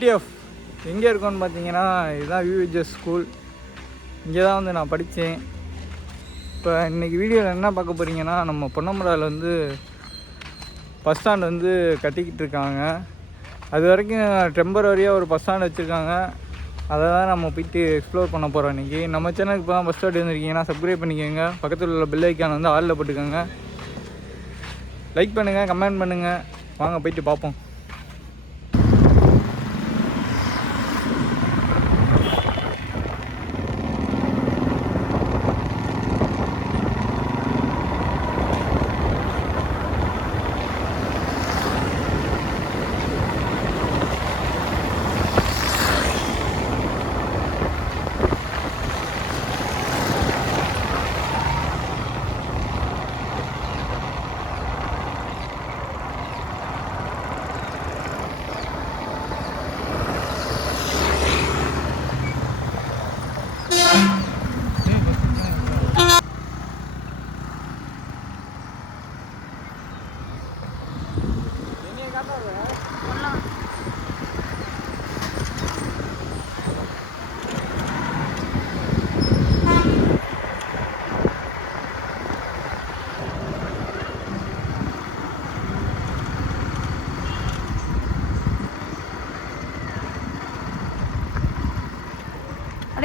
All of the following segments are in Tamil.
ஒய்டிஎஃப் எங்கே இருக்கோன்னு பார்த்தீங்கன்னா இதுதான் யூவிஜஸ் ஸ்கூல். இங்கே தான் வந்து நான் படித்தேன். இப்போ இன்றைக்கி வீடியோவில் என்ன பார்க்க போகிறீங்கன்னா, நம்ம பொன்னமராவில் வந்து பஸ் ஸ்டாண்ட் வந்து கட்டிக்கிட்டு இருக்காங்க. அது வரைக்கும் டெம்பரரியாக ஒரு பஸ் ஸ்டாண்ட் வச்சுருக்காங்க. அதை தான் நம்ம போய்ட்டு எக்ஸ்ப்ளோர் பண்ண போகிறோம் இன்றைக்கி. நம்ம சேனலுக்கு இப்போ தான் பஸ் ஸ்டாண்ட் வந்துருக்கீங்கன்னா சப்ஸ்கிரைப் பண்ணிக்கோங்க. பக்கத்தில் உள்ள பெல் ஐக்கான் வந்து ஆளில் போட்டுக்கோங்க. லைக் பண்ணுங்கள், கமெண்ட் பண்ணுங்கள். வாங்க போய்ட்டு பார்ப்போம்.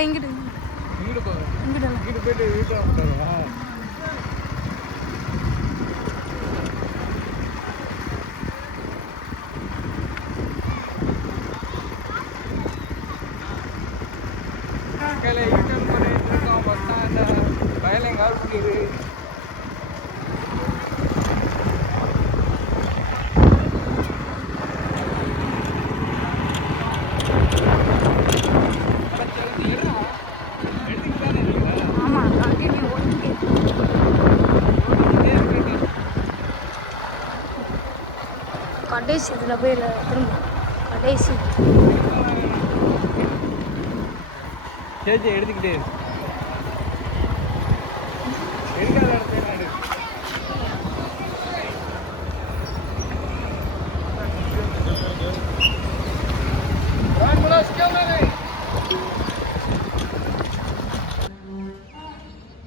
இங்கிட்டு போயிட்டு வீட்டில் யூடியூப் பண்ணிட்டு இருக்கோம். பஸ் ஸ்டாண்ட் வயலையும் கால் பண்ணிடு. கடைசி இதில் போய் திரும்ப கடைசி சேச்சி எடுத்துக்கிட்டே எடுக்காத இடத்துல எடு.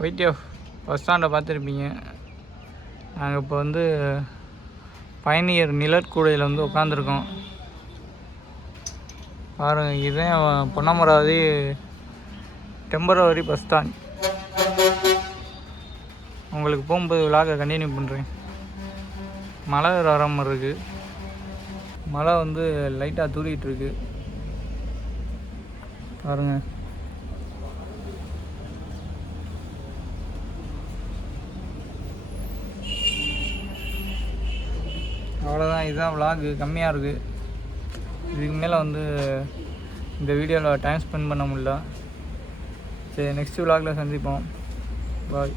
ஒய்டிஎஃப் பஸ் ஸ்டாண்டை பார்த்துருப்பீங்க. நாங்கள் இப்போ வந்து பயணியர் நிழற்கூடையில் வந்து உட்காந்துருக்கோம். பாருங்கள், இதுதான் பொன்னமராவதி டெம்பரவரி பஸ் ஸ்டாண்ட். உங்களுக்கு போகும்போது விழாக கண்டினியூ பண்ணுறேன். மழை வர மாதிரி இருக்குது. மழை வந்து லைட்டாக தூரிகிட்ருக்கு. பாருங்கள், அவ்வளோதான். இதுதான் விலாகு கம்மியாக இருக்குது. இதுக்கு மேலே வந்து இந்த வீடியோவில் டைம் ஸ்பெண்ட் பண்ண முடியல. சரி, நெக்ஸ்ட் விலாகில் சந்திப்போம். பாய்.